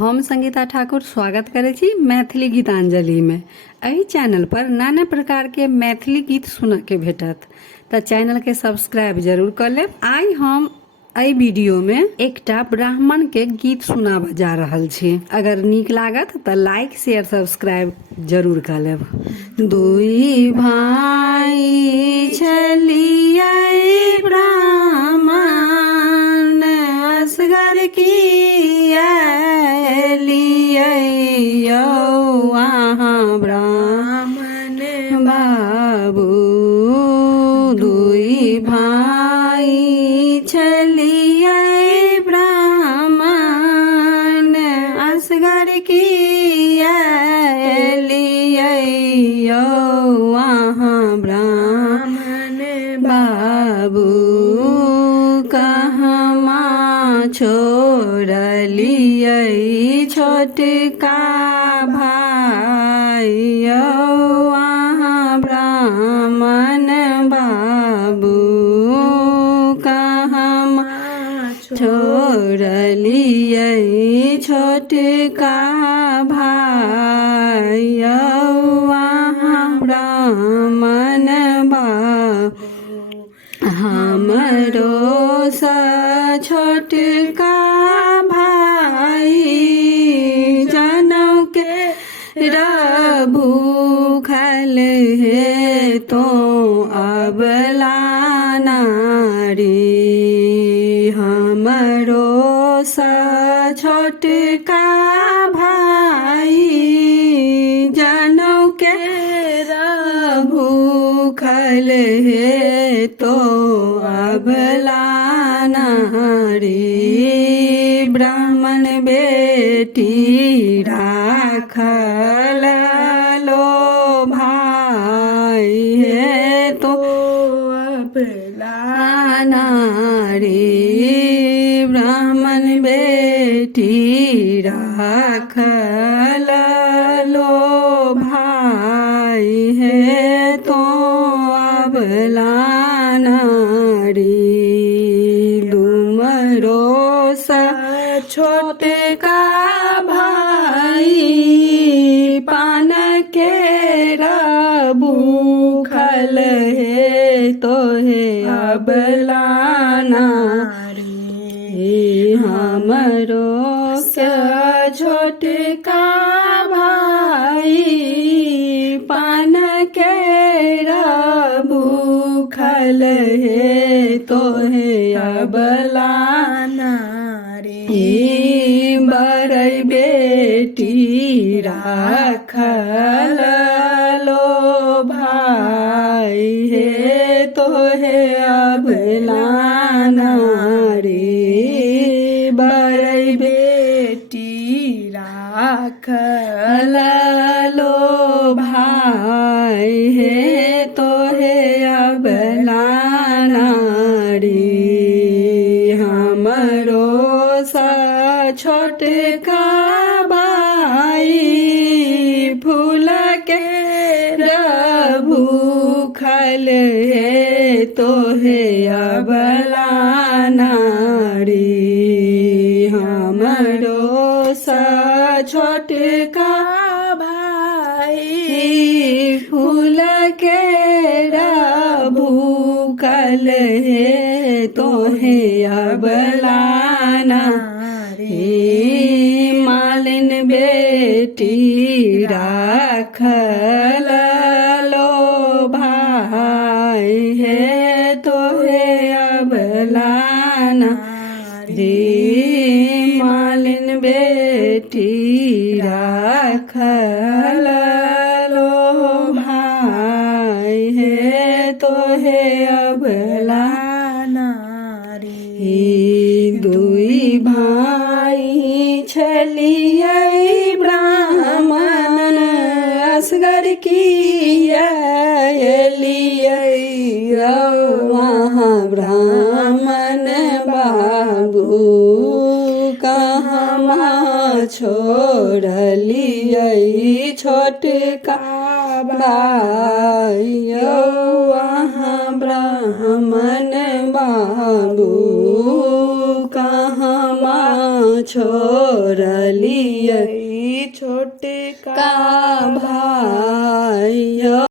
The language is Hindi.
हम संगीता ठाकुर स्वागत करे छी मैथिली गीतांजलि में। एहि चैनल पर नाना प्रकार के मैथिली गीत सुन के भेटत, त चैनल के सब्सक्राइब जरूर कर लेब। आई हम एहि वीडियो में एकटा ब्राह्मण के गीत सुनाब जा रहल छी। अगर नीक लागत त लाइक शेयर सब्सक्राइब जरूर कर लेब। दुई भाई छलियै ब्राह्मण असगर की वहाँ ब्राह्मण बाबू। दुई भाई छलियै ब्राह्मण असगर की वहाँ ब्राह्मण बाबू। कहमा छोड़लियै छोटका भाई वहाँ ब्राह्मण बाबू। कहमा छोड़लियै छोटका भाई वहाँ ब्राह्मण बाबू। हमरो सा छोटका भाई जनौ के भूखल है तो अबला नारी। हमरो सा छोटका भाई जनौ के भूखल है तो अबला नारी। ब्राह्मण बेटी राखल लो भाई है तो अबला नारी। ब्राह्मण बेटी राखल लो भाई है तो अबला नारी। डुमरो सा छोटका भाई पान के भूखल है तो है अबला नारी। हमरो सा छोटका भाई पान के भूखल है तो है अबला नारी। बड़ै बेटी राखल लो भाई है तो है अबला नारी। बड़ै बेटी राखल लो भाई है तो है अबला नारी। हमरो सा छोटका भाई फूल के भूखल है तो है अबला नारी। हमरो सा छोटका भाई फूल के भूखल है तो है अबला नारी। मालिन बेटी राखल लो भाई है तो है अबला नारी। मालिन बेटी राखल लो भाई है तो है अबला नारी। दुई भाई छलियै ब्राह्मण असगर की वहाँ ब्राह्मण बाबू। कहमा छोड़लियै छोटका भाई वहाँ ब्राह्मण बाबू। कहमा छोड़लिए छोटे का